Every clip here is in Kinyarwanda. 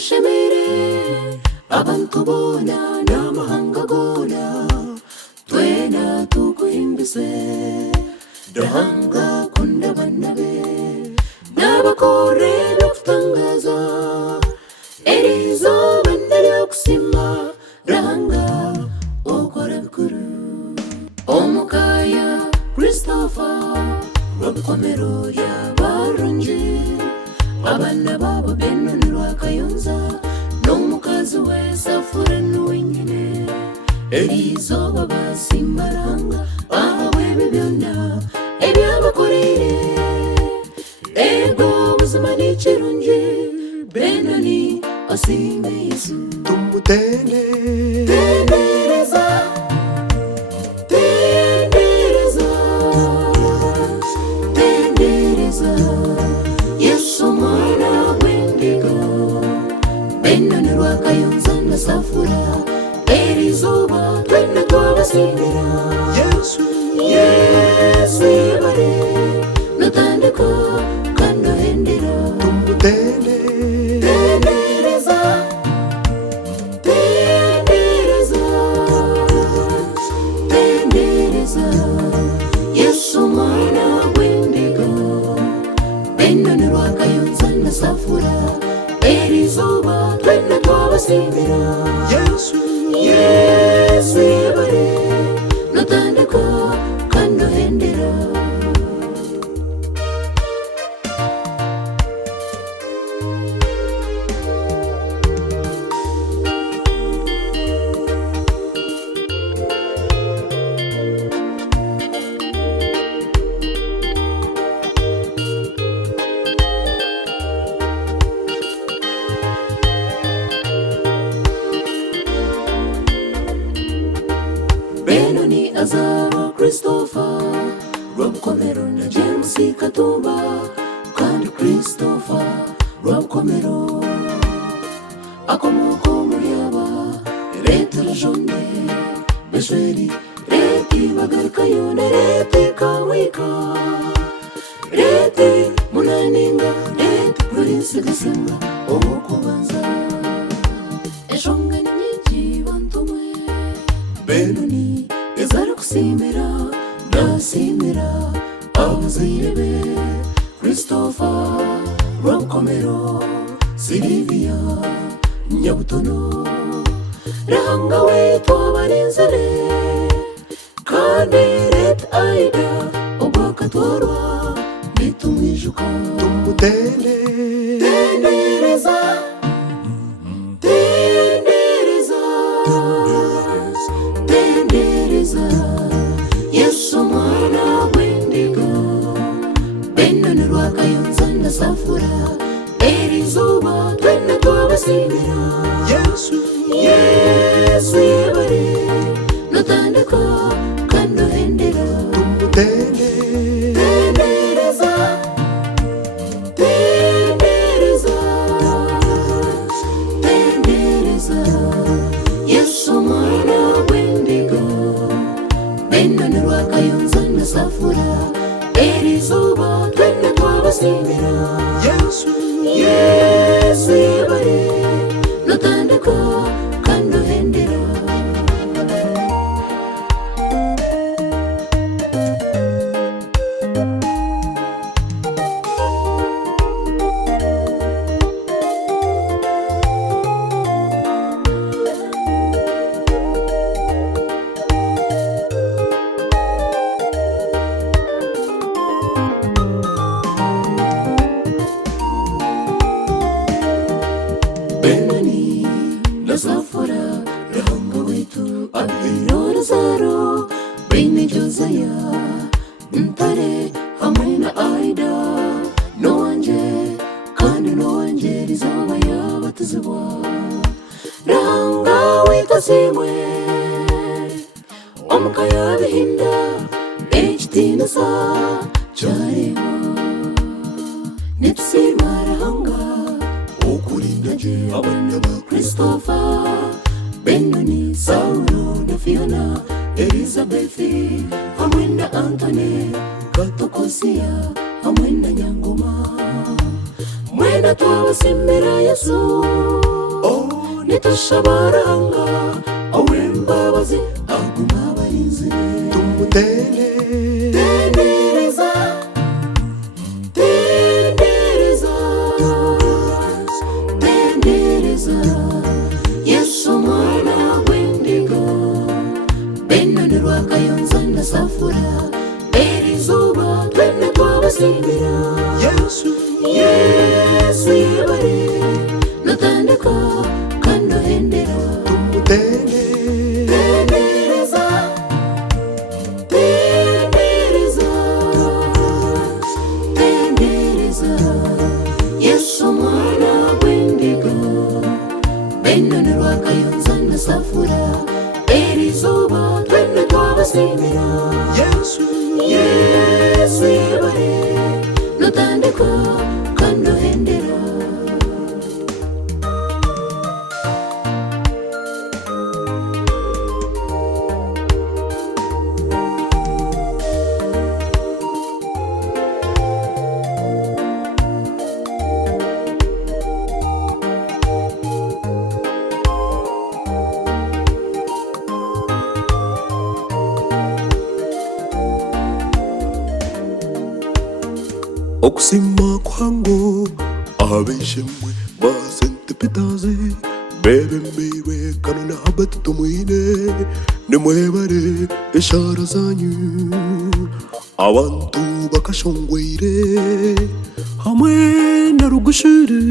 tugushimire abantu bona n'amahanga gona twena tuguhimbise Rahanga kunda banabe n'abakore n'ukutangaza erizo bandere okusima Rahanga okora bikuru omukaya Christopher rw'amukomero y'abarungi abana babo Benoni rwakayonza n'omukazi we Safura n'uwenyine erizo babasima Rahanga ahawe byonna ebyabakorere ego ubuzima n'ikirungi Benoni asime Yesu tumutende tendereza Yesu mwana w'indigo Benoni rwakayonza na Safura erizuba twena twabasimira Yesu yebare notandika kanohendera tumutende tendereza Yesu mwana w'indigo Benoni rwakayonza na Safura erizuba twena twabasimira Yesu yebare notandika kanohendera Benoni azaba Christopher rw'amukomero na James Katumba kandi Christopher rw'amukomero akomoka muri aba leta jone besheri leti bagarukayone leti kawika leti munaninga leti provinsi gasenga omukubanza eshonga nyingi bantumwe Benoni ezara kusimira nasimira abazirebe Christopher rw'amukomero Silvia nyabutono Rahanga wetu abaninzare kandi ret aida obwakatwarwa bitumwijuka tumutende tendereza Yesu mwana w'indigo Benoni rwakayonza na Safura erizuba twena twabasimira Yesu yebare notandika kanohendera tumutende tendereza Yesu mwana w'indigo Benoni rwakayonza na Safura erizuba twena twabasimira Yesu yebare notandika kanohendera Benoni na Safura Rahanga wetu abiro Lazaro Bene Josaya Ntare hamwe na Aida Noanje kandi noanje rizaba yabatizibwa Rahanga wetu simwe omukaya bihinda ekitinisa cyarema nitusimba Rahanga okulinda je abana ba Christopher Benoni Saulo na Fiona Elizabeth hamwe na Anthony Katokosia hamwe na Nyangoma mwena twabasimira Yesu itashabaranga awembabazi aguma abarinzi tendereza tendereza tendereza Yesu mwana w'indigo Benoni rwakayonza ndasafura erizuba twene twabasimbira Yesu yebare notandika kandohendera tendereza tendereza tendereza Yesu mwana w'indigo Benoni rwakayonza ndasafura erizuba twene twabasimbira Yesu yebare notandika kandohendera okusima kwangu abeshemwe basente pitazi bebe mbiwe kanona habatu tumwine nimwebare ishara zanyu abantu bakashongweire hamwe na rugushuru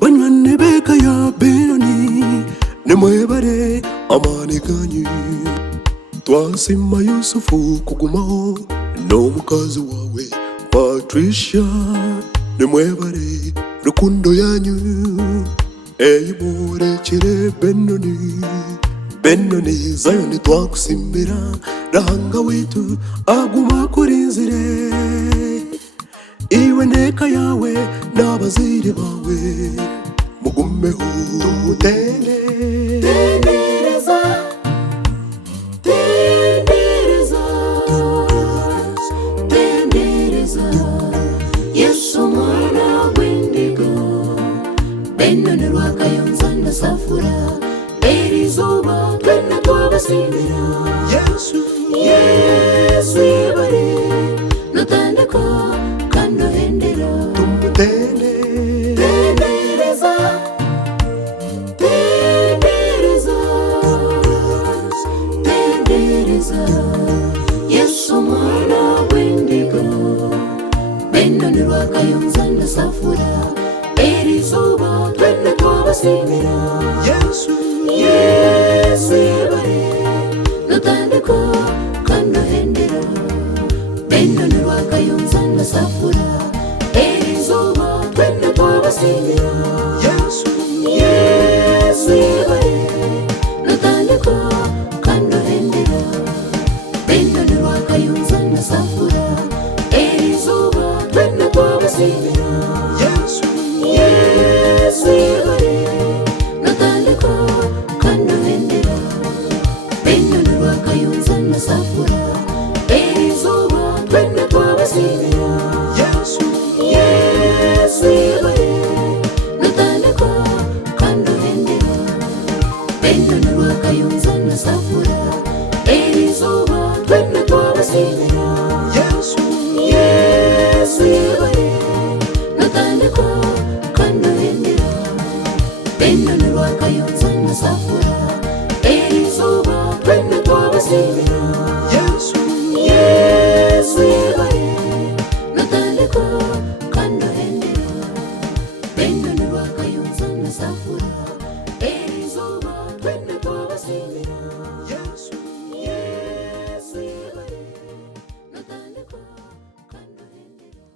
banywane beka ya Benoni nimwebare amani ganyu twasima Yusufu kugumaho n'omukazi wawe Patricia nimwebare rukundo yanyu eyimurekere Benoni Zayoni twakusimbira Rahanga witu aguma kurinzire iwe neka yawe n'abazire bawe mugumeho tendereza tendereza tendereza Yesu mwana w'indigo Benoni rwakayonza ndasafura erizuba twene twabasimbira Yesu yebare notandika kandohendera tendereza tendereza tendereza Yesu mwana w'indigo Benoni rwakayonza ndasafura erizuba twene twabasimbira Yesu yebare notandika kandohendera Benoni rwakayonza ndasafura erizuba twene twabasimbira Yesu yebare notandika kandohendera Benoni rwakayonza ndasafura erizuba twene twabasimbira Yesu yebare notandika kandohendera Benoni rwakayonza ndasafura erizuba twene twabasimbira Yesu yebare notandika kandohendera Benoni rwakayonza ndasafura erizuba twene twabasimbira Yesu yebare notandika kandohendera Benoni rwakayonza ndasafura erizuba twene twabasimbira